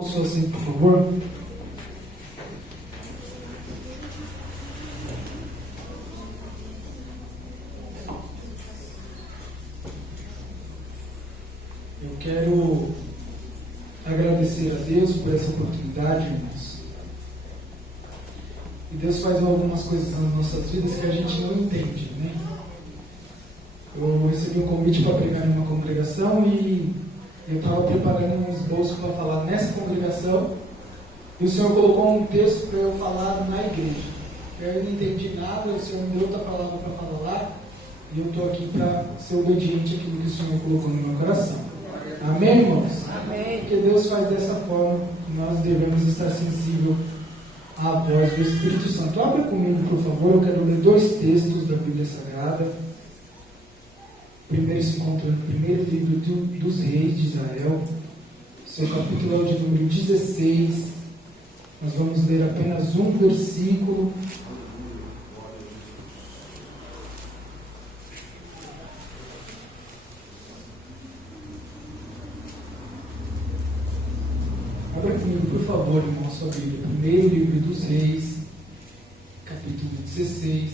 Ouça assim, por favor. Eu quero agradecer a Deus por essa oportunidade, irmãos. E Deus faz algumas coisas nas nossas vidas que a gente não entende, né? Eu recebi um convite para pregar em uma congregação e eu estava preparando um esboço para falar nessa congregação e o Senhor colocou um texto para eu falar na igreja. Eu não entendi nada, o Senhor me deu outra palavra para falar lá e eu estou aqui para ser obediente àquilo que o Senhor colocou no meu coração. Amém, irmãos? Amém. Porque Deus faz dessa forma, nós devemos estar sensíveis à voz do Espírito Santo. Abra comigo, por favor, eu quero ler 2 textos da Bíblia Sagrada. Primeiro se encontra no primeiro livro dos reis de Israel, seu capítulo é o de número 16. Nós vamos ler apenas um versículo. Abra comigo, por favor, irmão, a sua Bíblia. Primeiro livro dos reis, capítulo 16,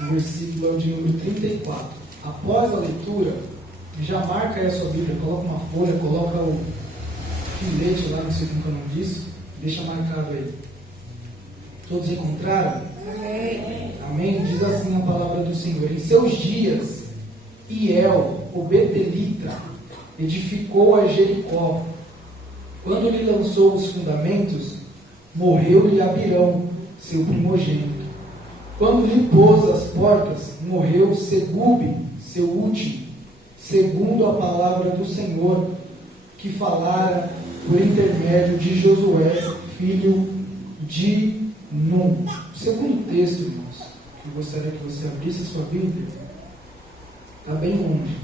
o versículo é o de número 34. Após a leitura, já marca aí a sua Bíblia, coloca uma folha, coloca o filete lá, não sei como é o nome disso, deixa marcado aí. Todos encontraram? Amém. Amém? Diz assim a palavra do Senhor: em seus dias, Hiel, o betelita, edificou a Jericó. Quando lhe lançou os fundamentos, morreu-lhe Abirão, seu primogênito. Quando lhe pôs as portas, morreu Segube, seu último, segundo a palavra do Senhor, que falara por intermédio de Josué, filho de Num. O segundo texto, irmãos, que eu gostaria que você abrisse a sua Bíblia, está bem longe.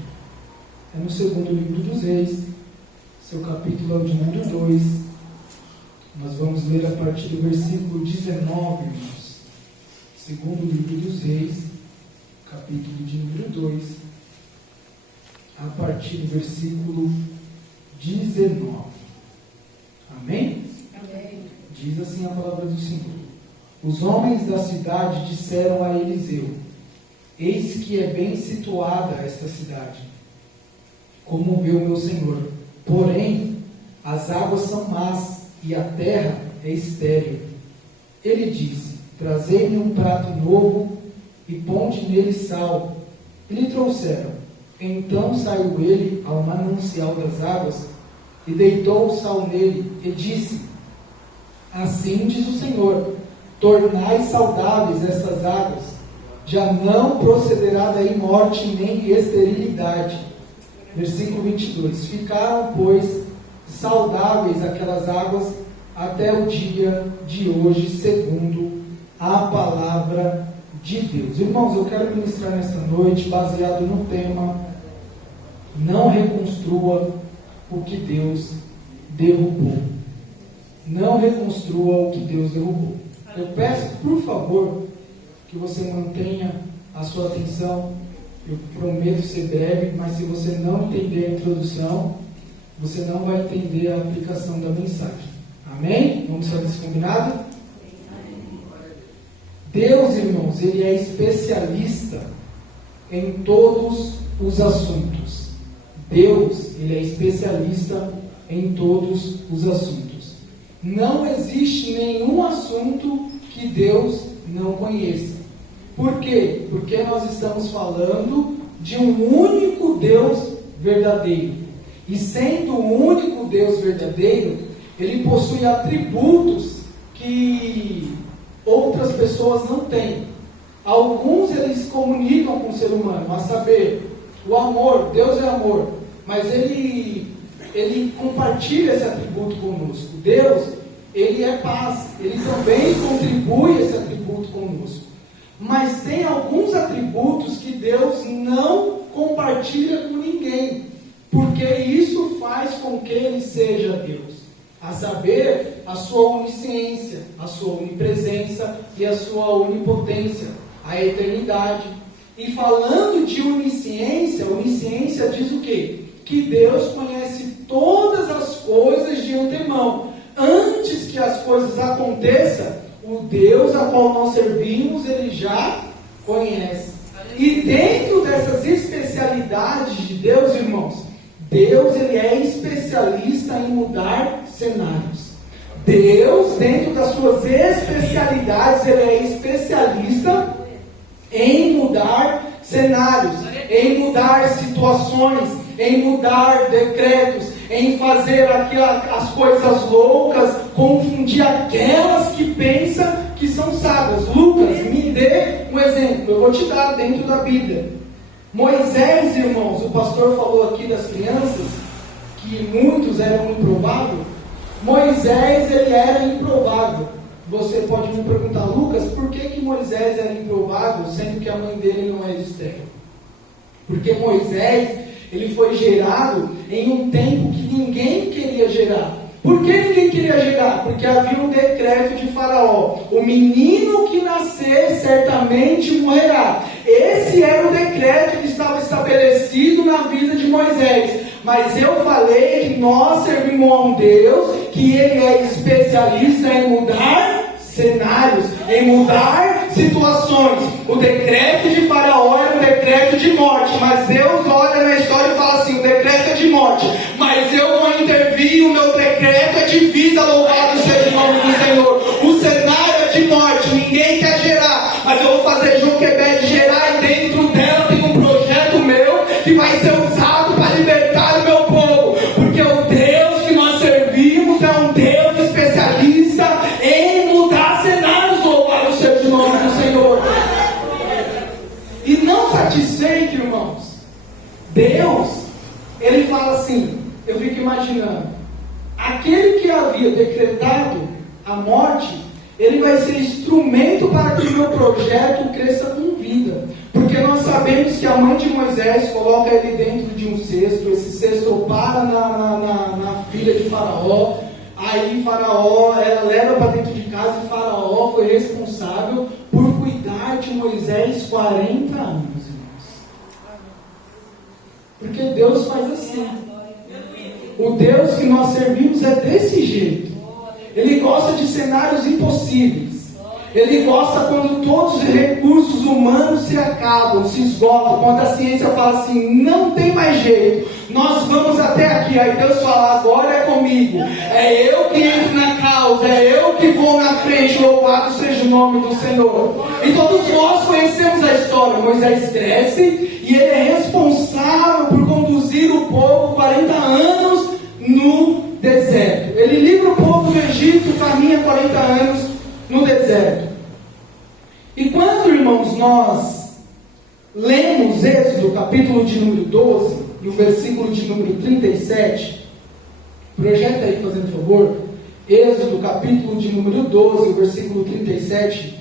É no segundo livro dos Reis, seu capítulo é o de número 2. Nós vamos ler a partir do versículo 19, irmãos. Segundo livro dos Reis, capítulo de número 2, a partir do versículo 19. Amém? Amém. Diz assim a palavra do Senhor: os homens da cidade disseram a Eliseu: eis que é bem situada esta cidade, como vê o meu senhor, porém as águas são más e a terra é estéril. Ele disse: trazei-me um prato novo e ponde nele sal. E lhe trouxeram. Então saiu ele ao manancial das águas e deitou o sal nele e disse: assim diz o Senhor, tornai saudáveis estas águas, já não procederá daí morte nem esterilidade. Versículo 22. Ficaram, pois, saudáveis aquelas águas até o dia de hoje, segundo a palavra de Deus. Irmãos, eu quero ministrar nesta noite baseado no tema: não reconstrua o que Deus derrubou. Não reconstrua o que Deus derrubou. Eu peço, por favor, que você mantenha a sua atenção. Eu prometo ser breve, mas se você não entender a introdução, você não vai entender a aplicação da mensagem. Amém? Vamos fazer isso combinado? Deus, irmãos, Ele é especialista em todos os assuntos. Deus, Ele é especialista em todos os assuntos. Não existe nenhum assunto que Deus não conheça. Por quê? Porque nós estamos falando de um único Deus verdadeiro. E sendo o único Deus verdadeiro, Ele possui atributos que outras pessoas não têm. Alguns eles comunicam com o ser humano, a saber, o amor. Deus é amor, mas Ele compartilha esse atributo conosco. Deus, Ele é paz, Ele também contribui esse atributo conosco. Mas tem alguns atributos que Deus não compartilha com ninguém, porque isso faz com que Ele seja Deus. A saber, a sua onisciência, a sua onipresença e a sua onipotência, a eternidade. E falando de onisciência, onisciência diz o quê? Que Deus conhece todas as coisas de antemão. Antes que as coisas aconteçam, o Deus a qual nós servimos, Ele já conhece. E dentro dessas especialidades de Deus, irmãos, Deus, Ele é especialista em mudar cenários. Deus, dentro das suas especialidades, Ele é especialista em mudar cenários, em mudar situações, em mudar decretos, em fazer as coisas loucas, confundir aquelas que pensam que são sábias. Lucas, me dê um exemplo, eu vou te dar dentro da Bíblia. Moisés, irmãos, o pastor falou aqui das crianças, que muitos eram improváveis. Moisés, ele era improvável. Você pode me perguntar, Lucas, por que Moisés era improvável, sendo que a mãe dele não era estéril? Porque Moisés, ele foi gerado em um tempo que ninguém queria gerar. Por que ninguém queria gerar? Porque havia um decreto de Faraó: o menino que nascer certamente morrerá. Esse era o decreto que estava estabelecido na vida de Moisés. Mas eu falei que nós servimos a um Deus que Ele é especialista em mudar cenários, em mudar situações. O decreto de Faraó era um decreto de morte, mas Deus olha na história e fala assim: o decreto é de morte, mas eu vou intervir e o meu decreto é de vida. Louvado seja o nome do Senhor. O cenário é de morte, ninguém quer gerar, mas eu vou fazer Joquebede gerar, e dentro dela tem um projeto meu que vai ser usado para libertar o meu povo, porque o Deus que nós servimos é um Deus especialista em mudar cenários. Louvado seja o nome do Senhor. E não satisfeito, irmãos, Deus, Ele fala assim, eu fico imaginando, aquele que havia decretado a morte, ele vai ser instrumento para que o meu projeto cresça com vida. Porque nós sabemos que a mãe de Moisés coloca ele dentro de um cesto, esse cesto para na filha de Faraó, aí Faraó, ela leva para dentro de casa, e Faraó foi responsável por cuidar de Moisés 40 anos, irmãos. Porque Deus faz assim. O Deus que nós servimos é desse jeito. Ele gosta de cenários impossíveis. Ele gosta quando todos os recursos humanos se acabam, se esgotam. Quando a ciência fala assim, não tem mais jeito, nós vamos até aqui. Aí Deus fala, agora é comigo. É eu que entro na causa, é eu que vou na frente. Louvado seja o nome do Senhor. E todos nós conhecemos a história. Moisés cresce e ele é responsável por conduzir o povo 40 anos no deserto. Ele livra o povo do Egito, caminha 40 anos no deserto. E quando, irmãos, nós lemos Êxodo, capítulo de número 12, e o versículo de número 37, projeta aí, fazendo favor, Êxodo, capítulo de número 12, o versículo 37,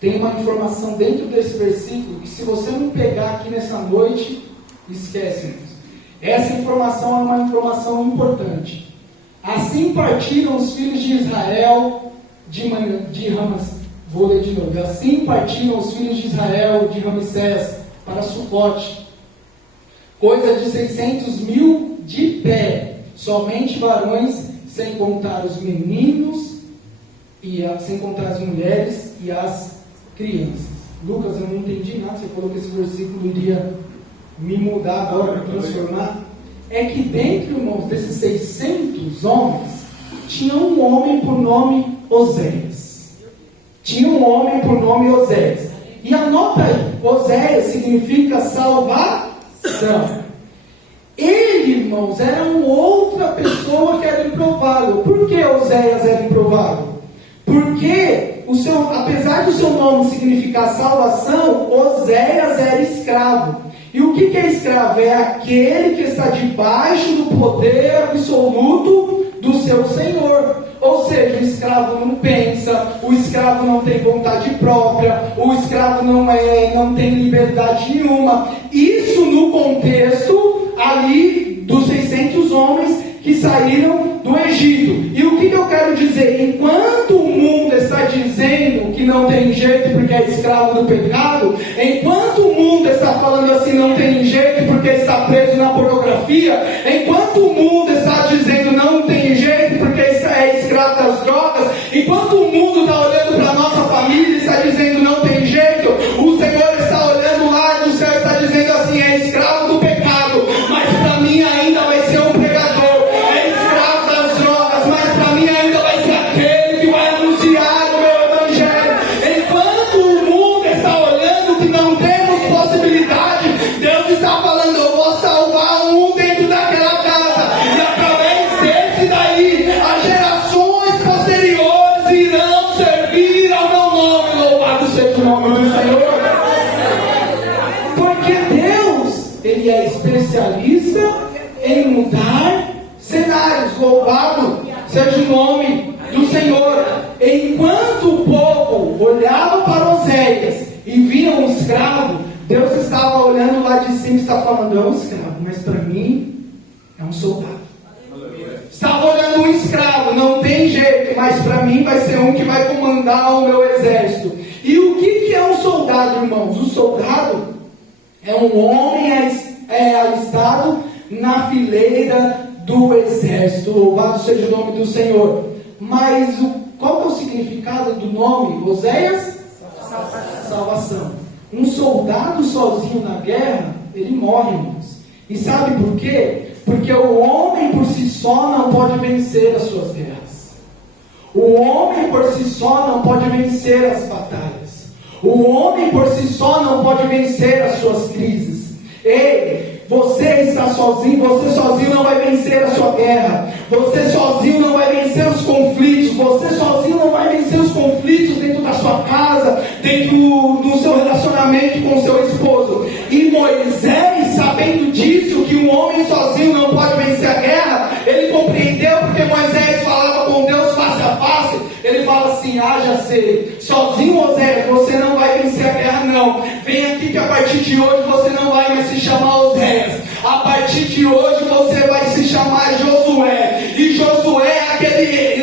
tem uma informação dentro desse versículo que, se você não pegar aqui nessa noite, esquece, irmãos. Essa informação é uma informação importante. Assim partiram os filhos de Israel de Ramsés. Vou ler de novo. Assim partiram os filhos de Israel de Ramsés para Sucote, coisa de 600.000 de pé, somente varões, sem contar os meninos, sem contar as mulheres e as crianças. Lucas, eu não entendi nada. Você falou que esse versículo iria me mudar agora, me transformar. É que dentro, irmãos, desses 600 homens, tinha um homem por nome Oséias. Tinha um homem por nome Oséias. E anota aí, Oséias significa salvação. Ele, irmãos, era uma outra pessoa que era improvável. Por que Oséias era improvável? Porque, apesar do seu nome significar salvação, Oséias era escravo. E o que é escravo? É aquele que está debaixo do poder absoluto do seu senhor. Ou seja, o escravo não pensa, o escravo não tem vontade própria, o escravo não tem liberdade nenhuma. Isso no contexto ali dos 600 homens que saíram do Egito. E o que eu quero dizer? Enquanto o mundo está dizendo que não tem jeito porque é escravo do pecado, enquanto o mundo está falando assim, não tem jeito porque está preso na pornografia, enquanto o mundo está especialista em mudar cenários. Louvado seja o nome do Senhor. Enquanto o povo olhava para Oséias e via um escravo, Deus estava olhando lá de cima e está falando: é um escravo, mas para mim é um soldado. Estava olhando um escravo, não tem jeito, mas para mim vai ser um que vai comandar o meu exército. E o que é um soldado, irmãos? O soldado é um homem alistado na fileira do exército. Louvado seja o nome do Senhor. Mas qual é o significado do nome? Oséias? Salvação. Um soldado sozinho na guerra, ele morre, irmãos. E sabe por quê? Porque o homem por si só não pode vencer as suas guerras. O homem por si só não pode vencer as batalhas. O homem por si só não pode vencer as suas crises. Ei, você está sozinho, você sozinho não vai vencer a sua guerra. Você sozinho não vai vencer os conflitos. Você sozinho não vai vencer os conflitos dentro da sua casa, dentro do seu relacionamento com o seu esposo. E Moisés, sabendo disso, que um homem sozinho não pode vencer a guerra, ele compreendeu, porque Moisés falava com Deus face a face. Ele fala assim: já sei, sozinho, Oséias, você não vai vencer a guerra, não. Vem aqui que a partir de hoje você não vai mais se chamar Oséias. A partir de hoje você vai se chamar Josué. E Josué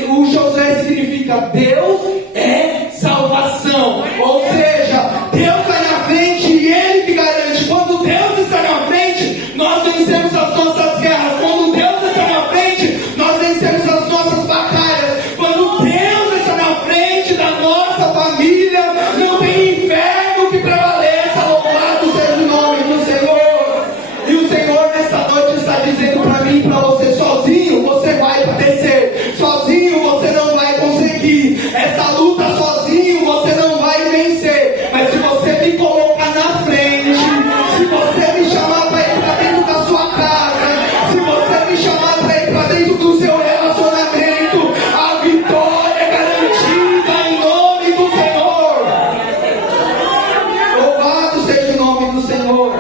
o Josué significa Deus é salvação. Ou seja, Deus vai na frente e Ele que garante. Quando Deus está na frente, nós vencemos as nossas guerras. Quando Deus está na frente, nós vencemos as nossas batalhas. Quando Deus está na frente da nossa família, não tem inferno que prevaleça. Louvado seja o nome do Senhor. E o Senhor nesta noite está dizendo para mim e para você: sozinho você vai padecer, sozinho você não vai conseguir essa luta, sozinho você não vai vencer. Mas se você me colocar na frente, se você me chamar para ir para dentro da sua casa, se você me chamar para ir para dentro do seu relacionamento, a vitória é garantida em nome do Senhor. Louvado seja o nome do Senhor.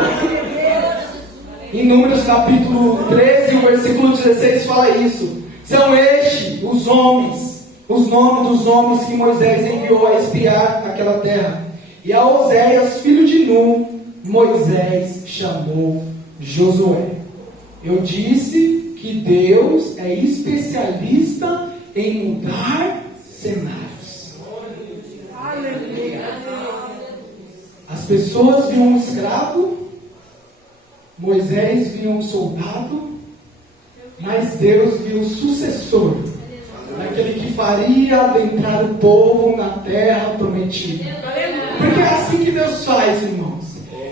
Em Números capítulo 13, o versículo 16 fala isso: são estes os nomes dos homens que Moisés enviou a espiar aquela terra. E a Oséias, filho de Nun, Moisés chamou Josué. Eu disse que Deus é especialista em mudar cenários. As pessoas viam um escravo, Moisés viu um soldado, mas Deus viu o sucessor, aquele que faria adentrar o povo na terra prometida. Porque é assim que Deus faz, irmãos.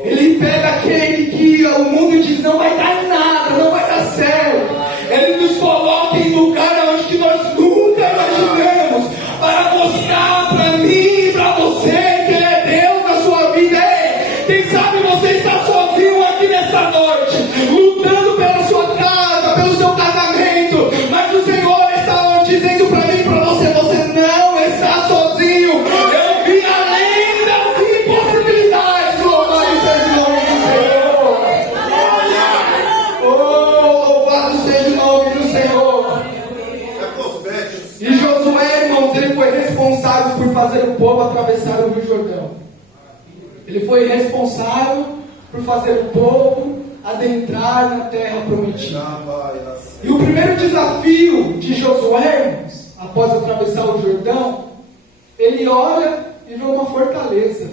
Ele pega aquele que o mundo diz: não vai dar nada, não vai dar certo. Ele nos coloca em lugar onde que nós nunca imaginamos, para mostrar para mim e para você que Ele é Deus na sua vida. Ei, quem sabe você está sozinho aqui nessa noite, lutando pela sua casa, pelo seu casamento, mas o Senhor está dizendo para mim e para você: você não está sozinho. Eu vi além das impossibilidades. Louvado seja o nome do Senhor. Oh, louvado seja o nome do Senhor. E Josué, irmãos, ele foi responsável por fazer o povo atravessar o Rio Jordão. Ele foi responsável por fazer o povo adentrar na terra prometida. E o primeiro desafio de Josué, irmãos, após atravessar o Jordão, ele olha e vê uma fortaleza.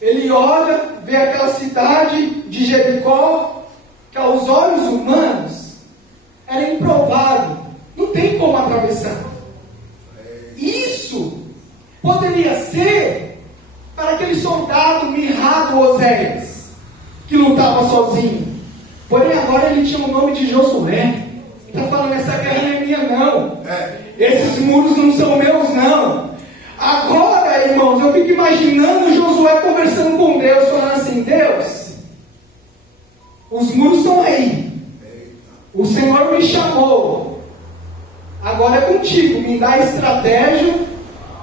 Ele olha, vê aquela cidade de Jericó, que aos olhos humanos era improvável. Não tem como atravessar. Isso poderia ser para aquele soldado mirrado Oséias, que lutava sozinho. Porém agora ele tinha o nome de Josué. Ele está falando: essa guerra não é minha, não. Esses muros não são meus, não. Agora, irmãos, eu fico imaginando Josué conversando com Deus, falando assim: Deus, os muros estão aí. O Senhor me chamou. Agora é contigo. Me dá a estratégia,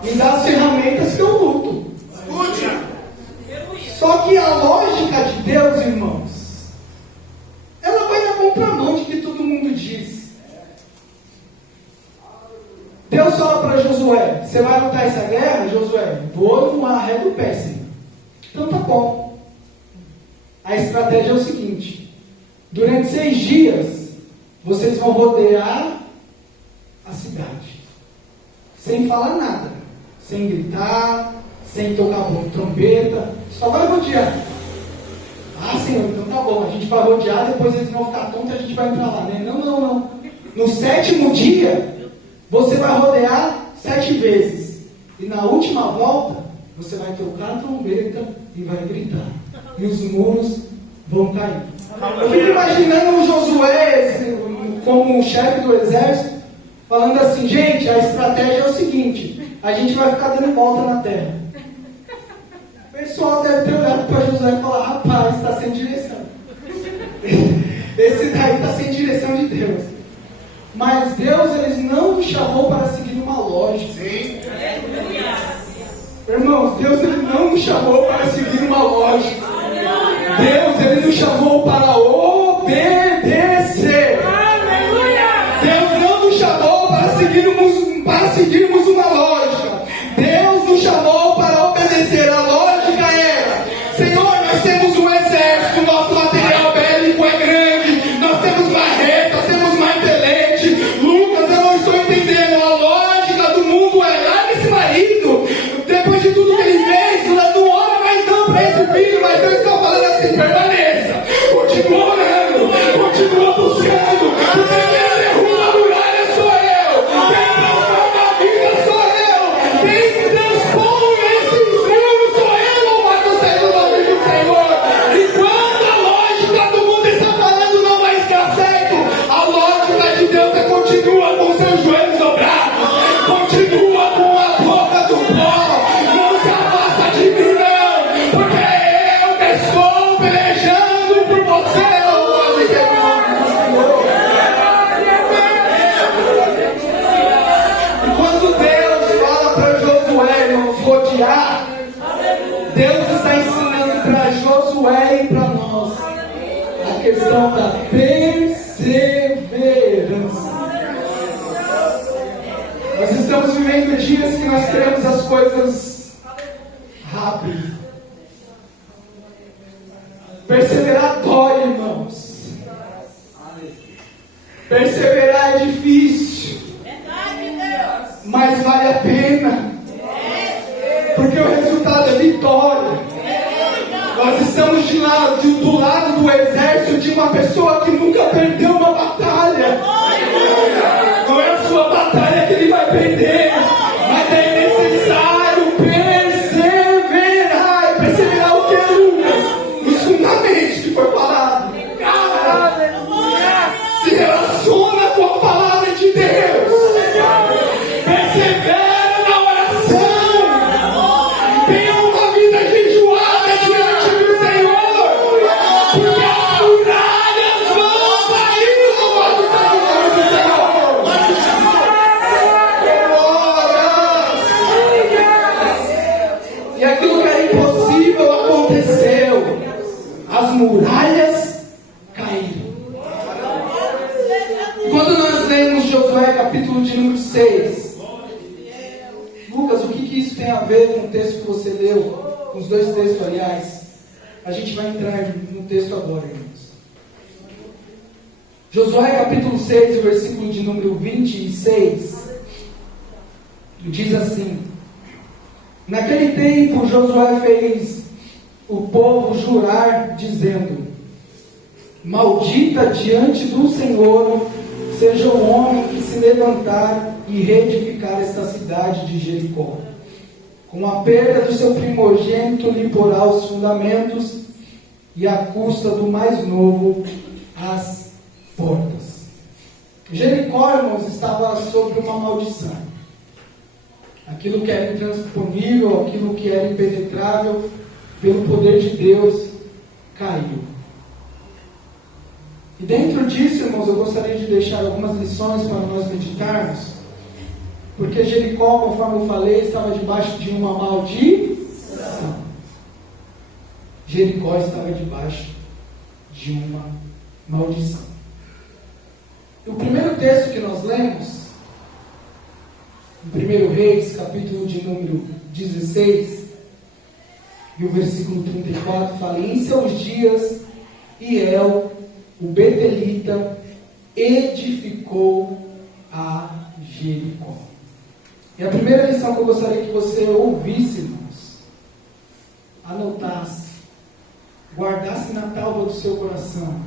me dá as ferramentas que eu luto. Só que a lógica de Deus, irmãos, Deus fala para Josué: você vai lutar essa guerra, Josué? Vou no arré do pé, Senhor. Então tá bom. A estratégia é o seguinte: durante 6 dias, vocês vão rodear a cidade, sem falar nada, sem gritar, sem tocar trompeta, só vai rodear. Ah, Senhor, então tá bom, a gente vai rodear, depois eles vão ficar tontos e a gente vai entrar lá, né? Não. No 7º dia, você vai rodear 7 vezes. E na última volta, você vai tocar a trombeta e vai gritar. E os muros vão cair. Eu fico imaginando o Josué, como chefe do exército, falando assim: gente, a estratégia é o seguinte, a gente vai ficar dando volta na terra. O pessoal deve ter olhado para Josué e falar: rapaz, está sem direção. Esse daí está sem direção de Deus. Mas Deus, ele não nos chamou para seguir uma lógica. Sim. Irmãos, Deus, ele não nos chamou para seguir uma lógica. Deus, ele nos chamou para obedecer. Deus não nos chamou para seguirmos uma lógica. Deus nos chamou para obedecer. A lógica era: Senhor, nós temos um exército, nosso material bélico é grande, nós temos marretas, temos martelete. Lucas, eu não estou entendendo. A lógica do mundo é: larga esse marido. Depois de tudo que ele fez, não ora mais não para esse filho. Mas eu estou falando assim: permaneça, continua orando, continua buscando, porque quem derruba a muralha sou eu, quem transforma a vida sou eu, quem transpõe esses muros sou eu. Louvado seja o nome do Senhor. E quando a lógica do mundo está falando não vai dar certo, a lógica de Deus é: continua com seus joelhos dobrados, continua com a boca do pó, não se afasta de mim não, porque é eu que estou pelejando por você. Louvado seja o nome do Senhor. E quando Deus fala para Josué nos rodear, Deus está ensinando para Josué e para nós a questão da perseverança. Nós estamos vivendo dias que nós queremos as coisas rápido. Perseverar dói, irmãos. Perseverar é difícil, mas vale a pena, porque o resultado é vitória. Nós estamos do lado do exército de uma pessoa que nunca perdeu uma batalha. Não é a sua batalha que ele vai perder, mas é necessário perseverar. E perseverar o que, Lucas? Nos fundamentos que foi falado. Se relaciona com a palavra de Deus. Persevera na oração. Tenha uma vida jejuada diante do Senhor, porque as muralhas vão cair. Louvado seja o nome do Senhor. Glórias. E aquilo que era impossível aconteceu. As muralhas caíram. Quando nós lemos Josué capítulo de número 6, Lucas, o que isso tem a ver com o texto que você leu? Com os 2 textos, aliás. A gente vai entrar no texto agora, irmãos. Josué capítulo 6, o versículo de número 26, diz assim: naquele tempo Josué fez o povo jurar, dizendo: maldita diante do Senhor seja o homem que se levantar e reedificar esta cidade de Jericó. Com a perda do seu primogênito lhe porá os fundamentos, e à custa do mais novo as portas. Jericó, irmãos, estava sob uma maldição. Aquilo que era intransponível, aquilo que era impenetrável, pelo poder de Deus, caiu. E dentro disso, irmãos, eu gostaria de deixar algumas lições para nós meditarmos, porque Jericó, conforme eu falei, estava debaixo de uma maldição. Jericó estava debaixo de uma maldição. E o primeiro texto que nós lemos Em 1 Reis, capítulo de número 16, e o versículo 34 fala: em seus dias, Hiel, o betelita, edificou a Jericó. E a primeira lição que eu gostaria que você ouvisse, irmãos, anotasse, guardasse na tábua do seu coração,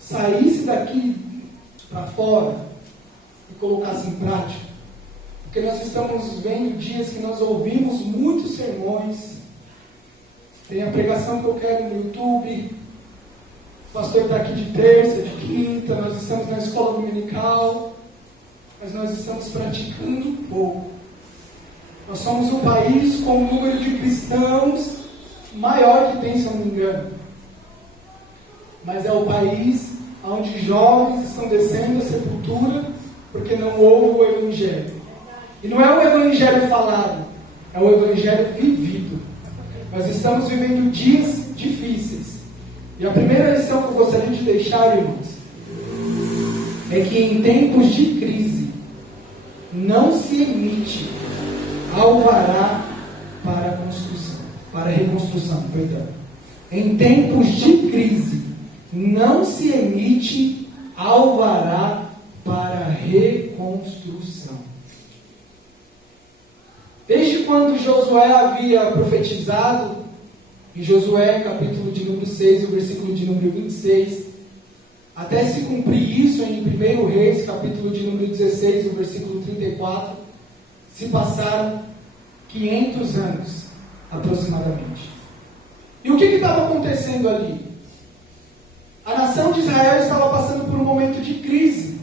saísse daqui para fora e colocasse em prática. Porque nós estamos vendo dias que nós ouvimos muitos sermões. Tem a pregação que eu quero no YouTube, o pastor está aqui de terça, de quinta, nós estamos na escola dominical, mas nós estamos praticando pouco. Nós somos um país com um número de cristãos maior que tem, se eu não me engano. Mas é o país onde jovens estão descendo a sepultura porque não houve o Evangelho. E não é o Evangelho falado, é o Evangelho vivido. Nós estamos vivendo dias difíceis. E a primeira lição que eu gostaria de deixar, irmãos, é que em tempos de crise não se emite alvará para a construção, para a reconstrução, perdão. Em tempos de crise não se emite alvará para a reconstrução. Desde quando Josué havia profetizado, em Josué, capítulo de número 6, o versículo de número 26, até se cumprir isso em 1 Reis, capítulo de número 16, o versículo 34, se passaram 500 anos, aproximadamente. E o que estava acontecendo ali? A nação de Israel estava passando por um momento de crise.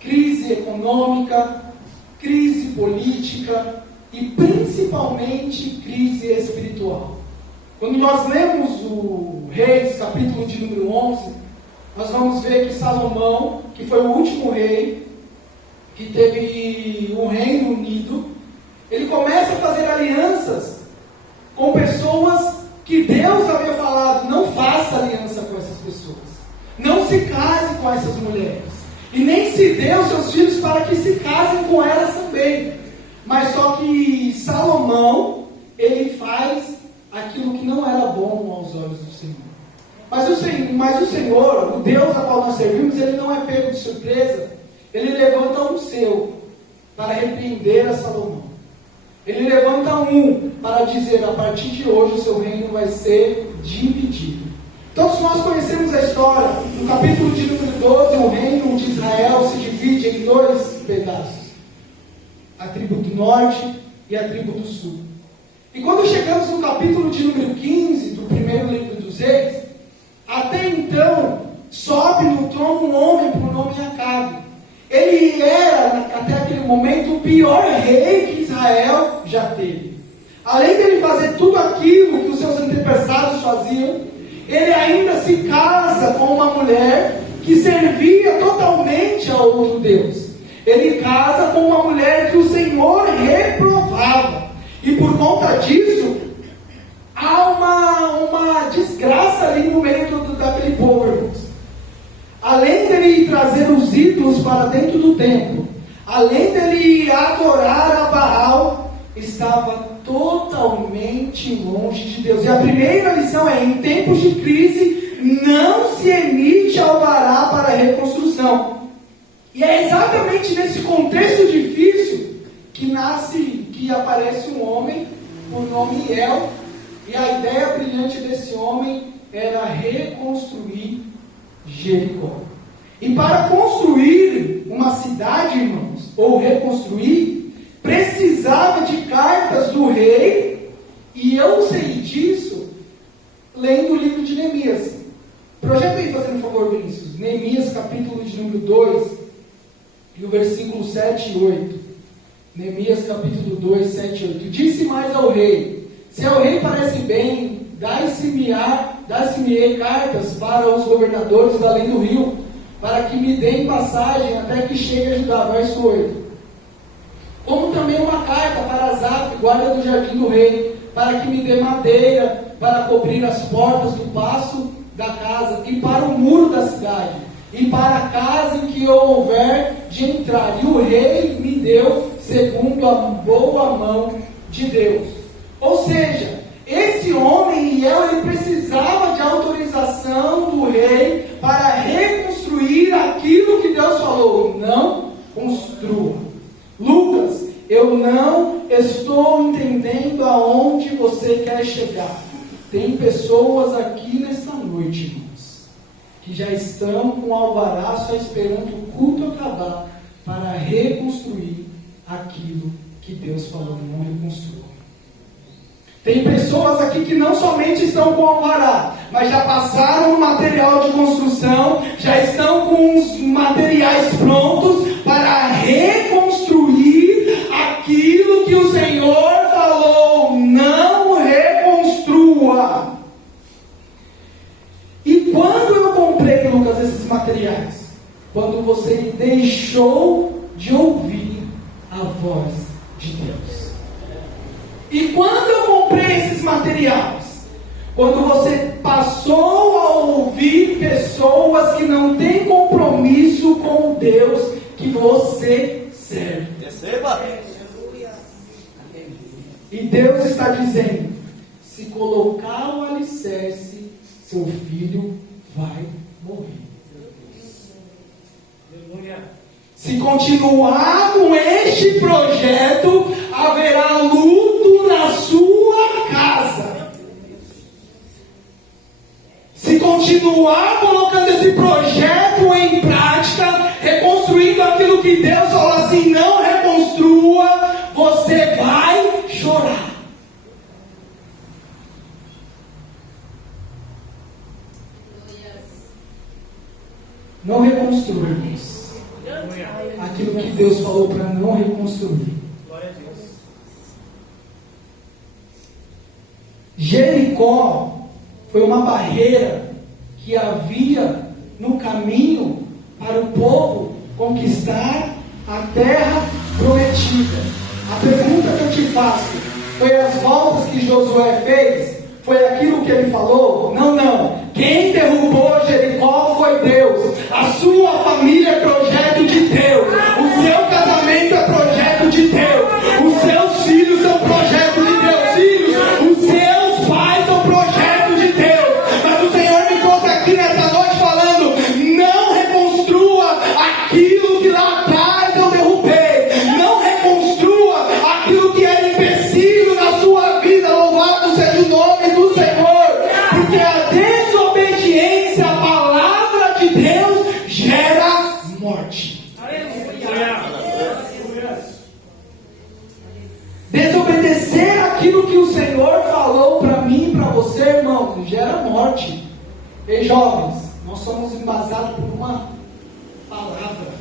Crise econômica, crise política e principalmente crise espiritual. Quando nós lemos o Reis, capítulo de número 11, nós vamos ver que Salomão, que foi o último rei, que teve o reino unido, ele começa a fazer alianças com pessoas que Deus havia falado: não faça aliança com essas pessoas, não se case com essas mulheres, e nem se dê os seus filhos para que se casem com elas também. Mas só que Salomão, ele faz aquilo que não era bom aos olhos do Senhor. Mas o Senhor, o Deus a qual nós servimos, ele não é pego de surpresa. Ele levanta um seu para repreender a Salomão. Ele levanta um para dizer: a partir de hoje o seu reino vai ser dividido. Todos nós conhecemos a história. No capítulo de número 12, o reino de Israel se divide em dois pedaços: a tribo do norte e a tribo do sul. E quando chegamos no capítulo de número 15 do primeiro livro dos Reis, até então sobe no trono um homem por nome Acabe. Ele era, até aquele momento, o pior rei que Israel já teve. Além de ele fazer tudo aquilo que os seus antepassados faziam, ele ainda se casa com uma mulher que servia totalmente a outro Deus. Ele casa com uma mulher que o Senhor reprovava. E por conta disso, há uma desgraça ali no meio daquele povo, irmãos. Além dele trazer os ídolos para dentro do templo, além dele adorar a Baal, estava totalmente longe de Deus. E a primeira lição é: em tempos de crise, não se emite alvará para a reconstrução. E é exatamente nesse contexto difícil que aparece um homem por nome Hiel, e a ideia brilhante desse homem era reconstruir Jericó. E para construir uma cidade, irmãos, ou reconstruir, precisava de cartas do rei, e eu sei disso lendo o livro de Neemias. Projeta aí, fazendo um favor, Vinícius. Neemias, capítulo de número 2, e o versículo 7 e 8. Neemias, capítulo 2, 7 e 8. Disse mais ao rei: se ao rei parece bem, dá-se-me cartas para os governadores da além do rio, para que me deem passagem até que chegue a Judá. Verso 8. Como também uma carta para Asaf, guarda do jardim do rei, para que me dê madeira para cobrir as portas do paço da casa, e para o muro da cidade, e para a casa em que eu houver de entrar, e o rei me deu segundo a boa mão de Deus. Ou seja, esse homem, Hiel, ele precisava de autorização do rei para reconstruir aquilo que Deus falou: não construa. Lucas, eu não estou entendendo aonde você quer chegar. Tem pessoas aqui nesta noite, irmãos, que já estão com o alvará só esperando o culto acabar para reconstruir aquilo que Deus falou: não reconstrua. Tem pessoas aqui que não somente estão com o alvará, mas já passaram o material de construção, já estão com os materiais prontos para reconstruir aquilo que o Senhor falou: não reconstrua. E quando eu comprei, Lucas, esses materiais? Quando você deixou de ouvir a voz de Deus. E quando eu comprei esses materiais? Quando você passou a ouvir pessoas que não têm compromisso com o Deus que você serve. Receba! E Deus está dizendo: se colocar o alicerce, seu filho vai morrer. Se continuar com este projeto, haverá luto na sua casa. Se continuar colocando esse projeto em prática, reconstruindo aquilo que Deus falou assim: não reconstrua, você vai chorar. Não reconstruímos aquilo que Deus falou para não reconstruir. Jericó foi uma barreira que havia no caminho para o povo conquistar a terra prometida. A pergunta que eu te faço: foi as voltas que Josué fez? Foi aquilo que ele falou? Não, não. Quem derrubou Jericó foi Deus. A sua família é projeto de Deus. O seu casamento é projeto de Deus. Os seus filhos são projeto de Deus. Filhos, os seus pais são projeto de Deus. Mas o Senhor me trouxe aqui nessa noite falando: não reconstrua aquilo que lá atrás eu derrubei. Não reconstrua aquilo que era empecilho na sua vida. Louvado seja o nome do Senhor. Porque a desobediência à palavra de Deus gera morte. Desobedecer aquilo que o Senhor falou para mim e para você, irmão, gera morte. Ei, jovens, nós somos embasados por uma palavra.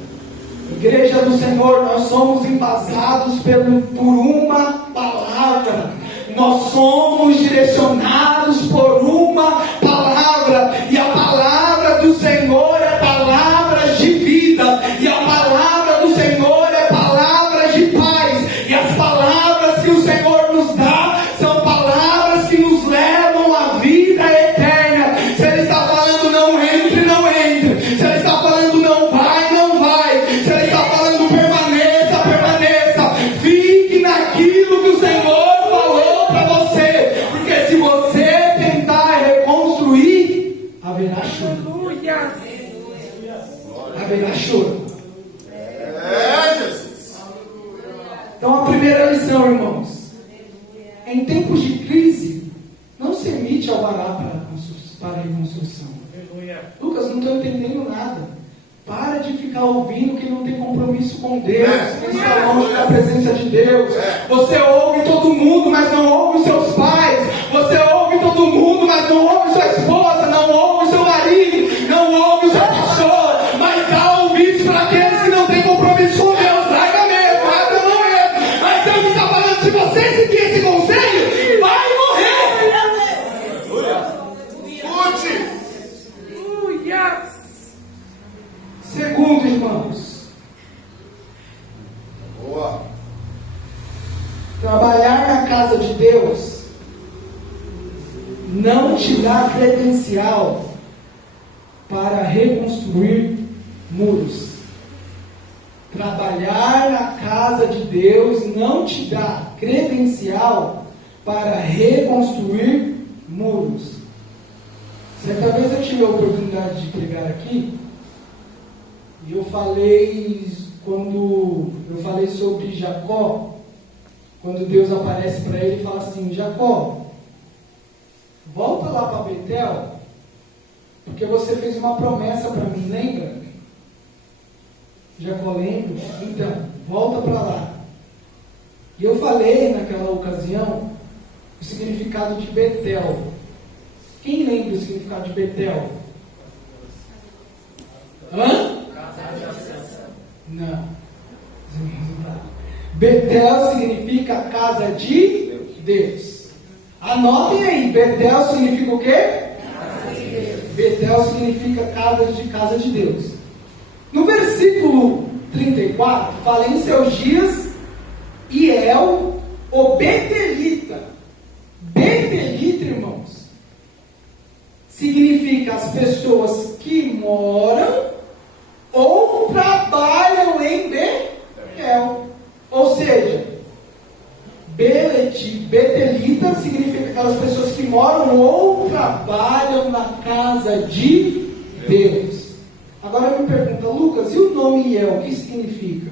Igreja do Senhor, nós somos embasados por uma palavra. Nós somos direcionados por uma palavra. E a palavra do Senhor é palavras de vida. E a palavra do Senhor é palavras de paz. E as palavras que o Senhor nos dá são palavras que nos levam à vida eterna. Se Ele está falando não entre, não entre. Se Ele está falando não vai, não vai. Se Ele está falando permaneça, permaneça. Fique naquilo que o Senhor falou para você. Porque se você tentar reconstruir, haverá choro. Haverá choro. Então a primeira lição, irmãos: em tempos de crise, não se emite alvará para a reconstrução. Lucas, não estou entendendo nada. Para de ficar ouvindo quem não tem compromisso com Deus, quem está longe da presença de Deus. Você ouve todo mundo, mas não ouve os seus pais. Você ouve todo mundo, mas não ouve sua esposa, não ouve seu marido, não ouve o seu pastor. Mas dá ouvidos para aqueles que não têm compromisso com Deus. Larga mesmo, larga a mão mesmo. Mas Deus está falando: se você seguir esse conselho, vai morrer. Segundo, irmãos, trabalhar na casa de Deus não te dá credencial para reconstruir muros. trabalhar na casa de Deus não te dá credencial para reconstruir muros. Certa vez eu tive a oportunidade de pregar aqui, e eu falei sobre Jacó, quando Deus aparece para ele e fala assim: Jacó, volta lá para Betel, porque você fez uma promessa para mim, lembra? Jacó lembra? Então, volta para lá. E eu falei naquela ocasião o significado de Betel. Quem lembra o significado de Betel? Hã? Não. Betel significa casa de Deus. Anotem aí, Betel significa o quê? Betel significa casa de Deus. No versículo 34, fala: em seus dias, Hiel, o Betelita. Betelita, irmãos, significa as pessoas que moram ou trabalham em Betel. Ou seja, Betelita significa aquelas pessoas que moram ou trabalham na casa de Deus. Agora me pergunta, Lucas, e o nome Hiel, o que significa?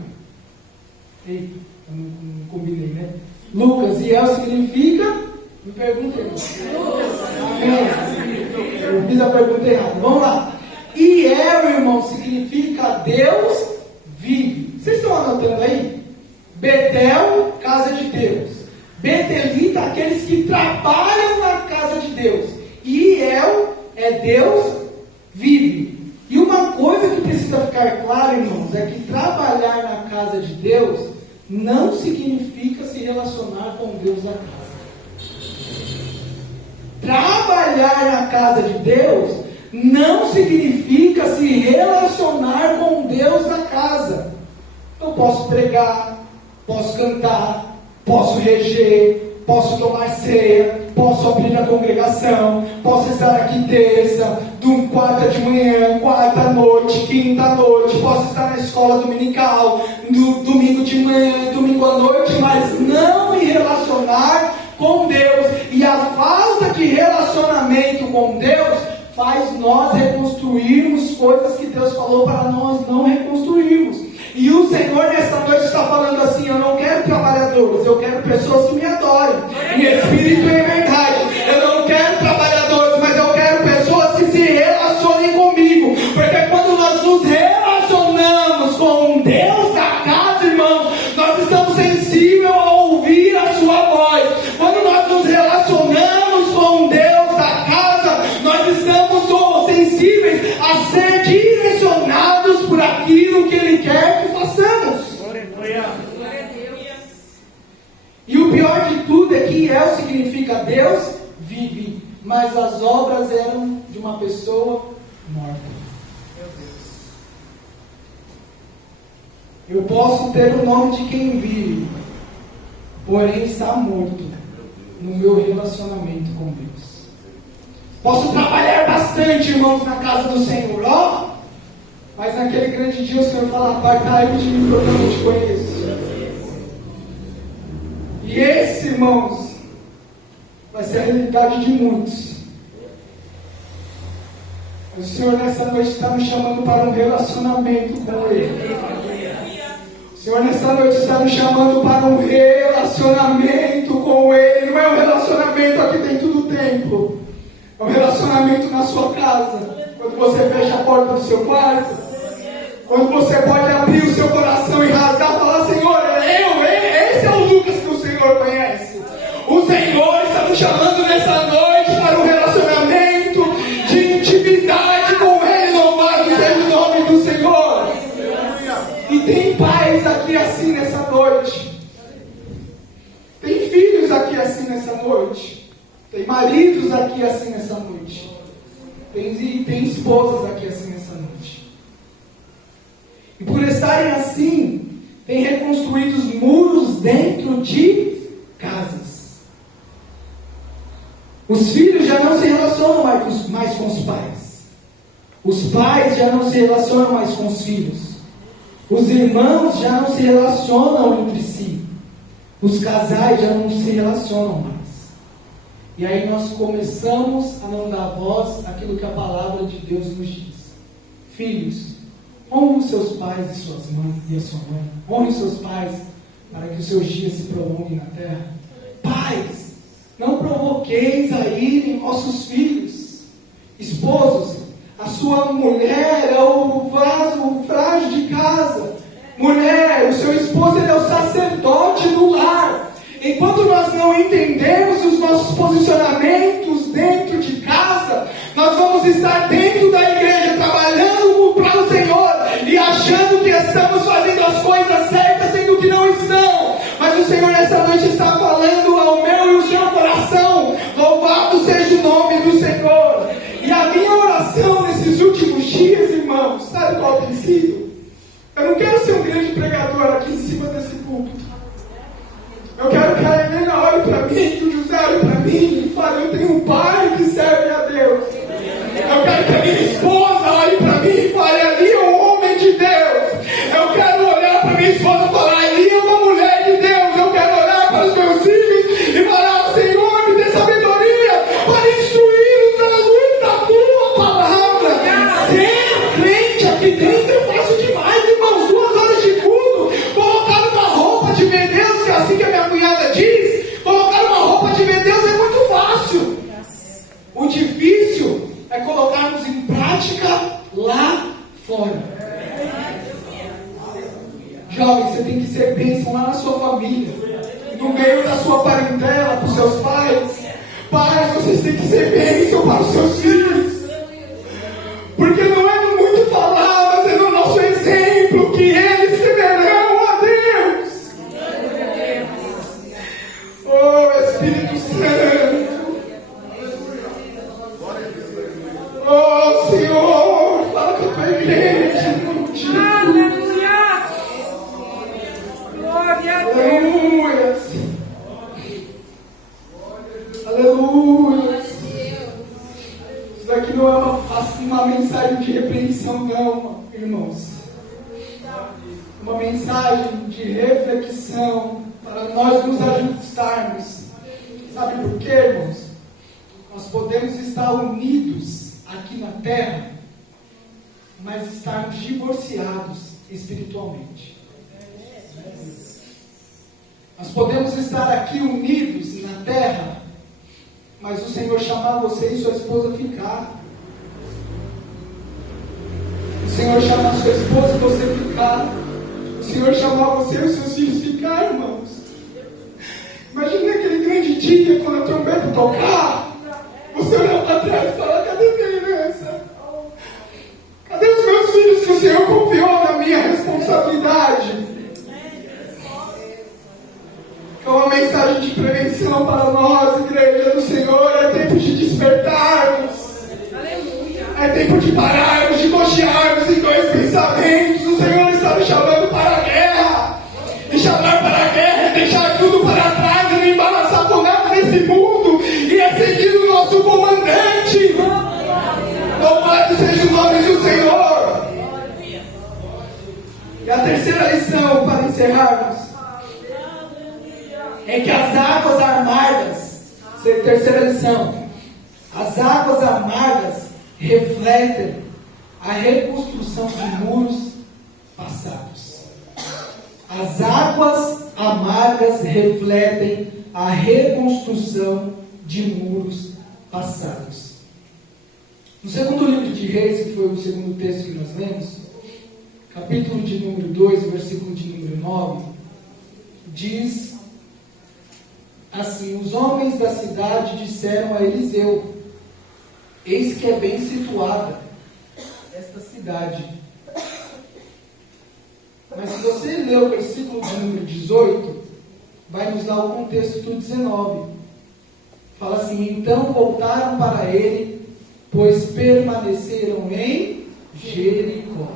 Eita, eu não combinei, né? Lucas, Hiel significa? Me pergunta aí. Amém. Eu fiz a pergunta errada. Vamos lá. Hiel, irmão, significa Deus vive. Vocês estão anotando aí? Betel, casa de Deus. Betelita, aqueles que trabalham na casa de Deus. E Hiel é Deus vive. E uma coisa que precisa ficar claro, irmãos, é que trabalhar na casa de Deus não significa se relacionar com Deus da casa. Trabalhar na casa de Deus não significa se relacionar com Deus da casa. Eu posso pregar, posso cantar, posso reger, posso tomar ceia, posso abrir a congregação, posso estar aqui terça, quarta de manhã, quarta à noite, quinta à noite, posso estar na escola dominical, domingo de manhã, domingo à noite, mas não me relacionar com Deus. E a falta de relacionamento com Deus faz nós reconstruirmos coisas que Deus falou para nós não reconstruirmos. E o Senhor nesta noite está falando assim: eu não quero trabalhadores, eu quero pessoas que me adorem em espírito e em verdade. Eu não quero trabalhadores, mas eu quero pessoas que se relacionem comigo. Porque quando nós nos relacionamos com Deus da casa, irmãos, nós estamos sensíveis a ouvir a sua voz. Quando nós nos relacionamos com Deus da casa, nós estamos sensíveis a ser direcionados por aquilo que Ele quer que façamos. E o pior de tudo é que Hiel significa Deus vive, mas as obras eram de uma pessoa morta. Meu Deus. Eu posso ter o nome de quem vive, porém está morto no meu relacionamento com Deus. Posso trabalhar bastante, irmãos, na casa do Senhor, ó, mas naquele grande dia o Senhor fala: apartai-vos de mim, porque eu não te conheço. E esse, irmãos, vai ser a realidade de muitos. O Senhor nessa noite está nos chamando para um relacionamento com Ele. O Senhor nessa noite está nos chamando para um relacionamento com Ele. Não é um relacionamento aqui dentro do templo. É um relacionamento na sua casa. Quando você fecha a porta do seu quarto. Quando você pode abrir o seu coração e rasgar e falar: Senhor, esse é o Lucas que o Senhor conhece. O Senhor está nos chamando nessa noite para um relacionamento de intimidade com Ele. Louvado seja o nome do Senhor. E tem pais aqui assim nessa noite. Tem filhos aqui assim nessa noite. Tem maridos aqui assim nessa noite. Tem esposas aqui assim nessa noite. E por estarem assim, têm reconstruído os muros dentro de casas. Os filhos já não se relacionam mais com os pais. Os pais já não se relacionam mais com os filhos. Os irmãos já não se relacionam entre si. Os casais já não se relacionam mais. E aí nós começamos a não dar voz àquilo que a palavra de Deus nos diz. Filhos, honre os seus pais e suas mães e a sua mãe. Honre os seus pais para que os seus dias se prolonguem na terra. Pais, não provoqueis a ira em vossos filhos. Esposos, a sua mulher é o vaso frágil de casa. Mulher, o seu esposo ele é o sacerdote do lar. Enquanto nós não entendemos os nossos posicionamentos dentro de casa, nós vamos estar dentro da igreja, trabalhando para o Senhor e achando que estamos fazendo as coisas certas, sendo que não estão. Mas o Senhor nessa noite está falando ao meu e ao seu coração: louvado seja o nome do Senhor. E a minha oração nesses últimos dias, irmãos, sabe qual tem sido? Eu não quero ser um grande pregador aqui em cima desse púlpito. Eu quero que a Helena olhe para mim, que o José olhe para mim e fale: eu tenho um pai que serve a Deus. Eu quero que a minha esposa olhe para mim e fale: ali é um homem de Deus. Eu quero olhar para minha esposa e falar: ali é uma mulher de Deus. Eu quero olhar para os meus filhos e falar: Senhor, me dê sabedoria para instruí-los na luz da tua palavra. Ser crente aqui dentro é fácil demais, irmãos. 2 horas de culto, colocar uma roupa de ver Deus, que é assim que a minha cunhada diz. Colocar uma roupa de ver Deus é muito fácil. O difícil é colocarmos em prática lá fora. Jovem, você tem que ser bênção lá na sua família, no meio da sua parentela, para os seus pais. Pais, vocês têm que ser bênção para os seus filhos. Porque não é no muito falar, mas é no nosso exemplo que eles temerão a Deus. Oh, Espírito Santo. Oh, Senhor, fala com a tua igreja. Aleluia! Glória a Deus! Aleluia! Aleluia! Isso daqui não é uma mensagem de repreensão, não, irmãos. Uma mensagem de reflexão para nós nos ajustarmos. Sabe por quê, irmãos? Nós podemos estar unidos aqui na terra, mas estarmos divorciados espiritualmente. Nós podemos estar aqui unidos na terra, mas o Senhor chamar você e sua esposa a ficar. O Senhor chamar sua esposa e você ficar. O Senhor chamar você e os seus filhos ficar, irmãos. Imagina aquele grande dia quando a trombeta tocar. Você olhar para trás e falar: cadê minha herança? Cadê os meus filhos que o Senhor confiou na minha responsabilidade? É uma mensagem de prevenção para nós, igreja do Senhor. É tempo de despertarmos. É tempo de pararmos, de cochearmos em 2 pensamentos. O Senhor está me chamando para a guerra. E chamar para a guerra é deixar tudo para trás e não embaraçar com nada nesse mundo. E é seguir o nosso comandante. Louvado seja o nome do Senhor. E a terceira lição, para encerrarmos, é que as águas amargas, terceira lição, as águas amargas refletem a reconstrução de muros passados. As águas amargas refletem a reconstrução de muros passados. No segundo livro de Reis, que foi o segundo texto que nós lemos, capítulo de número 2, versículo de número 9, diz assim: os homens da cidade disseram a Eliseu: eis que é bem situada esta cidade. Mas se você ler o versículo de número 18, vai nos dar o contexto do 19. Fala assim: então voltaram para ele, pois permaneceram em Jericó.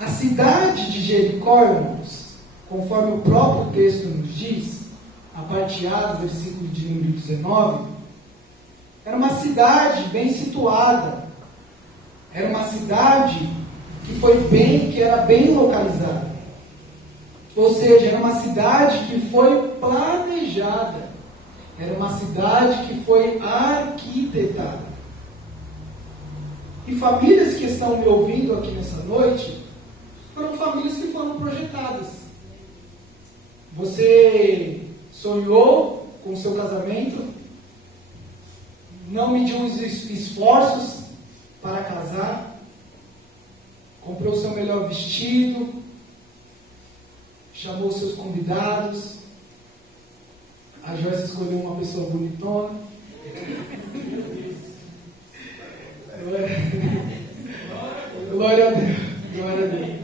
A cidade de Jericó, irmãos, conforme o próprio texto nos diz, a parte A do versículo de número 19, era uma cidade bem situada, Era uma cidade que era bem localizada. Ou seja, era uma cidade que foi planejada. Era uma cidade que foi arquitetada. E famílias que estão me ouvindo aqui nessa noite, foram famílias que foram projetadas. Você sonhou com o seu casamento, não mediu os esforços para casar, comprou o seu melhor vestido, chamou os seus convidados, a Joyce escolheu uma pessoa bonitona. Glória a Deus, glória a Deus.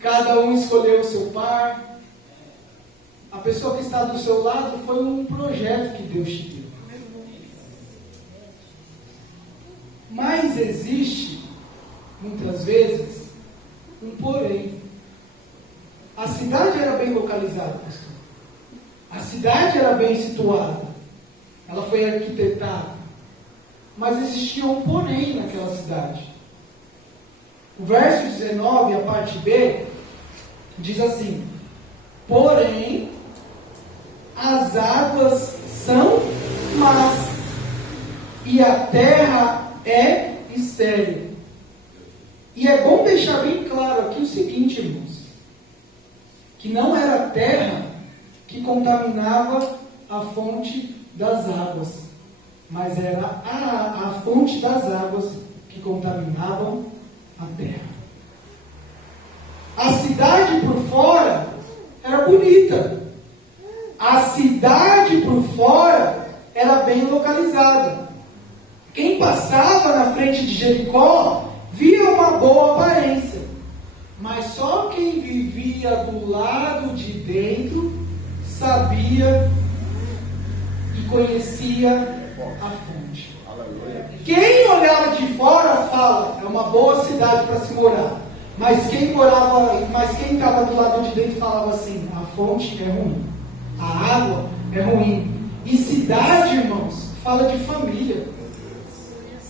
Cada um escolheu o seu par. A pessoa que está do seu lado foi um projeto que Deus te deu. Mas existe, muitas vezes, um porém. A cidade era bem localizada, pastor. A cidade era bem situada. Ela foi arquitetada. Mas existia um porém naquela cidade. O verso 19, a parte B, diz assim: porém, as águas são más, e a terra é estéril. E é bom deixar bem claro aqui o seguinte, irmãos, que não era a terra que contaminava a fonte das águas, mas era a fonte das águas que contaminavam a terra. A cidade por fora era bonita. A cidade por fora era bem localizada. Quem passava na frente de Jericó via uma boa aparência. Mas só quem vivia do lado de dentro sabia e conhecia a fonte. Quem olhava de fora fala, é uma boa cidade para se morar. Mas quem estava do lado de dentro falava assim: a fonte é ruim, a água é ruim. E cidade, irmãos, fala de família.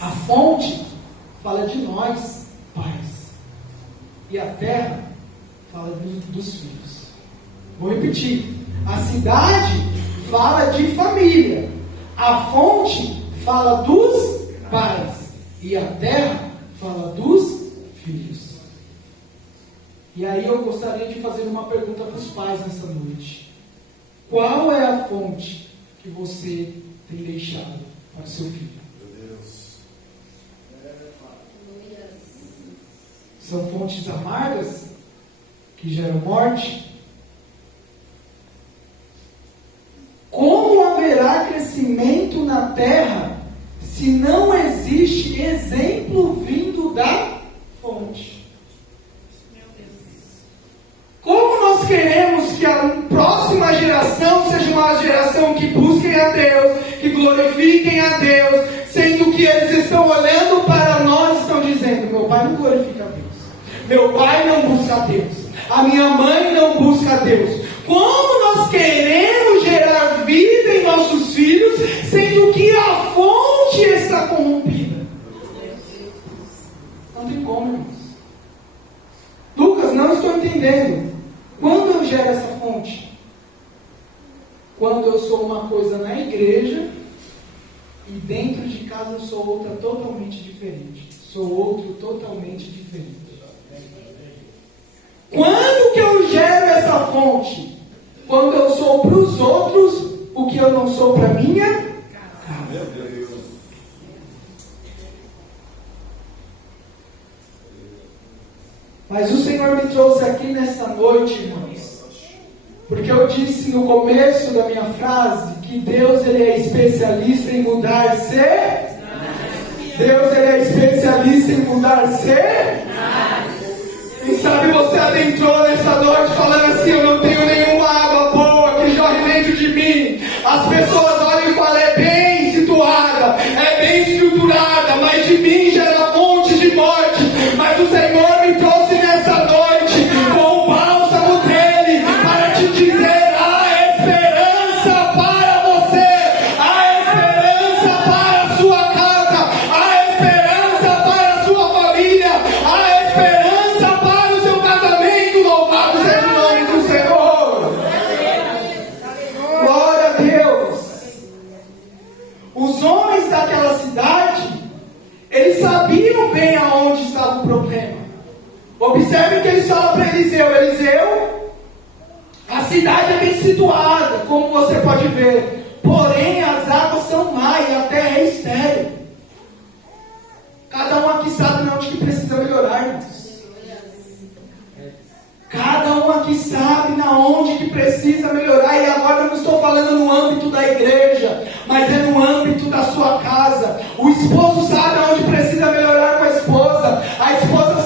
A fonte fala de nós, pais. E a terra fala dos filhos. Vou repetir. A cidade fala de família. A fonte fala dos pais. E a terra fala dos filhos. E aí eu gostaria de fazer uma pergunta para os pais nessa noite. Qual é a fonte que você tem deixado para o seu filho? Meu Deus. São fontes amargas que geram morte? Como haverá crescimento na terra se não existe exemplo vindo da fonte? Como nós queremos que a próxima geração seja uma geração que busquem a Deus, que glorifiquem a Deus, sendo que eles estão olhando para nós e estão dizendo: meu pai não glorifica a Deus, meu pai não busca a Deus, a minha mãe não busca a Deus. Como nós queremos gerar vida em nossos filhos, sendo que a fonte está corrompida? Não tem como, irmãos. Lucas, não estou entendendo. Quando eu gero essa fonte? Quando eu sou uma coisa na igreja e dentro de casa eu sou outra totalmente diferente. Sou outro totalmente diferente. Quando que eu gero essa fonte? Quando eu sou para os outros o que eu não sou para minha casa. Mas o Senhor me trouxe aqui nessa noite, irmãos, porque eu disse no começo da minha frase que Deus, Ele é especialista em mudar ser. Deus, Ele é especialista em mudar ser. Quem sabe você adentrou nessa noite falando assim: eu não tenho nenhuma água boa que jorre dentro de mim. As pessoas olham e falam: é bem situada, é bem estruturada, mas de mim gera fonte de morte. Mas o Senhor me trouxe nessa noite com o bálsamo dele para te dizer: há esperança para você, há esperança para a sua casa, há esperança para a observe que eles falam para Eliseu: Eliseu, a cidade é bem situada, como você pode ver, porém as águas são má e a terra é estéril. Cada um aqui sabe onde que precisa melhorar, irmãos. Cada um aqui sabe na onde que precisa melhorar. E agora eu não estou falando no âmbito da igreja, mas é no âmbito da sua casa. O esposo sabe aonde precisa melhorar com a esposa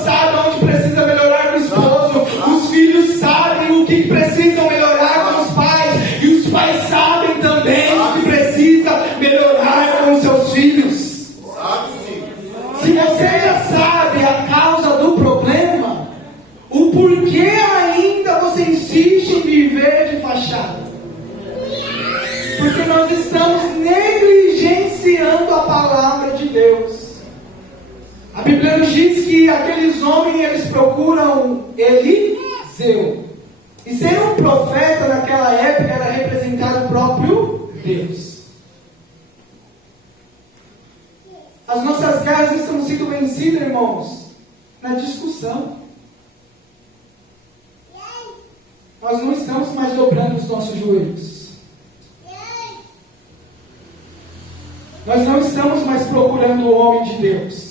sabe aonde precisa melhorar com o esposo, os filhos sabem o que precisam melhorar com os pais, e os pais sabem também o que precisa melhorar com os seus filhos. Se você já sabe a causa do problema, o porquê ainda você insiste em viver de fachada? Porque nós estamos negligenciando a palavra de Deus. A Bíblia nos diz que aqueles homens, eles procuram Eliseu. E ser um profeta naquela época era representar o próprio Deus. As nossas guerras estão sendo vencidas, irmãos, na discussão. Nós não estamos mais dobrando os nossos joelhos. Nós não estamos mais procurando o homem de Deus.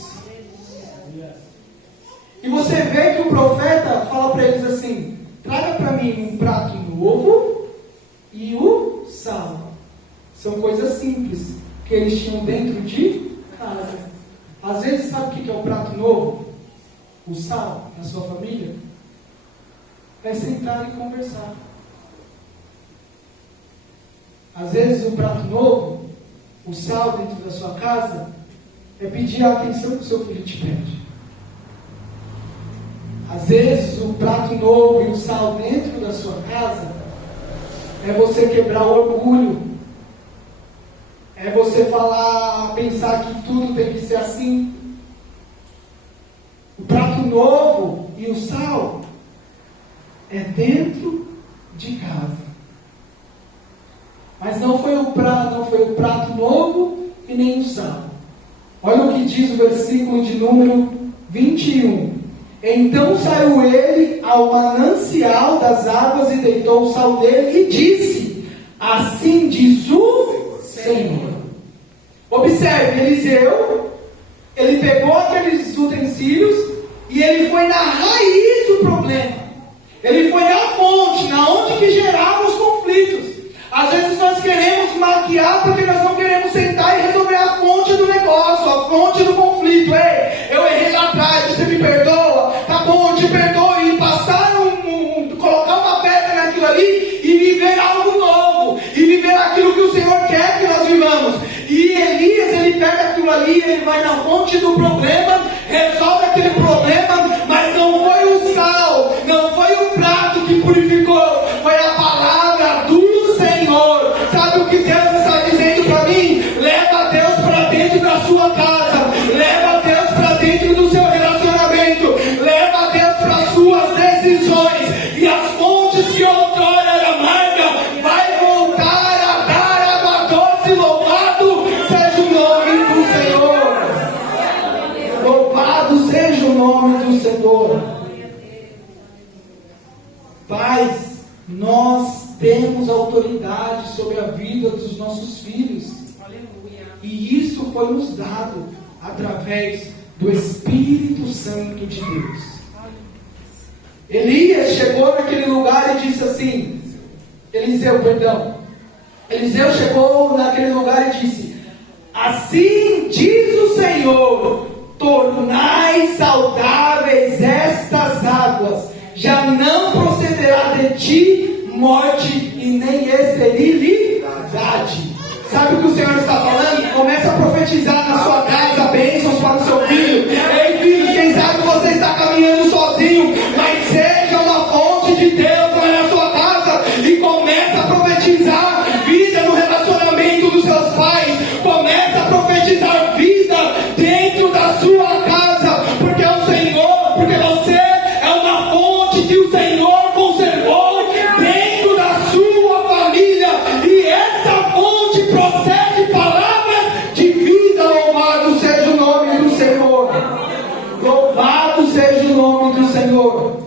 E você vê que o profeta fala para eles assim: traga para mim um prato novo e o sal. São coisas simples que eles tinham dentro de casa. Às vezes, sabe o que é o prato novo? O sal na sua família? É sentar e conversar. Às vezes o prato novo, o sal dentro da sua casa, é pedir a atenção que o seu filho te pede. Às vezes o prato novo e o sal dentro da sua casa é você quebrar o orgulho. É você falar, pensar que tudo tem que ser assim. O prato novo e o sal é dentro de casa. Mas não foi o prato novo e nem o sal. Olha o que diz o versículo de número 21. Então saiu ele ao manancial das águas e deitou o sal dele e disse: assim diz o Senhor. Observe, Eliseu, ele pegou aqueles utensílios e ele foi na raiz do problema. Ele foi na fonte, na onde que gerava os conflitos. Às vezes nós queremos maquiar porque nós não queremos sentar e resolver a fonte do negócio, a fonte do conflito. Ei, eu errei lá atrás, você me perdoa? Tá bom, eu te perdoo. E passar colocar uma pedra naquilo ali e viver algo novo. E viver aquilo que o Senhor quer que nós vivamos. E Elias, ele pega aquilo ali, ele vai na fonte do problema, resolve aquele problema, mas não foi o sal, não foi o prato que purificou, foi a palavra do Senhor. Sabe o que Deus está dizendo para mim? Leva Deus para dentro da sua casa, leva Deus para dentro do seu relacionamento, leva Deus para as suas decisões, e as fontes que outrora era amarga, vai voltar a dar água doce. Louvado seja o nome do Senhor. Louvado seja o nome do Senhor. Pais, nós temos autoridade sobre a vida dos nossos filhos. Aleluia. E isso foi nos dado através do Espírito Santo de Deus. Elias chegou naquele lugar e disse assim, Eliseu chegou naquele lugar e disse: assim diz o Senhor, tornai saudáveis estas águas, já não procederá de ti morte e nem esterilidade. Sabe o que o Senhor está falando? Comece a profetizar na sua casa bênçãos para o seu filho. Ei, filho, quem sabe você está caminhando sozinho, mas seja uma fonte de Deus na sua casa e comece a profetizar vida no relacionamento dos seus pais. Comece a profetizar vida dentro da sua casa, porque o Senhor, porque você é uma fonte que o Senhor conservou dentro da sua família, e essa fonte procede palavras de vida. Louvado seja o nome do Senhor. Louvado seja o nome do Senhor.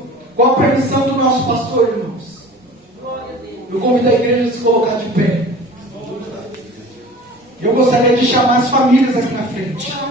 Com a permissão do nosso pastor, irmãos, eu convido a igreja a se colocar de pé. Eu gostaria de chamar as famílias aqui na frente.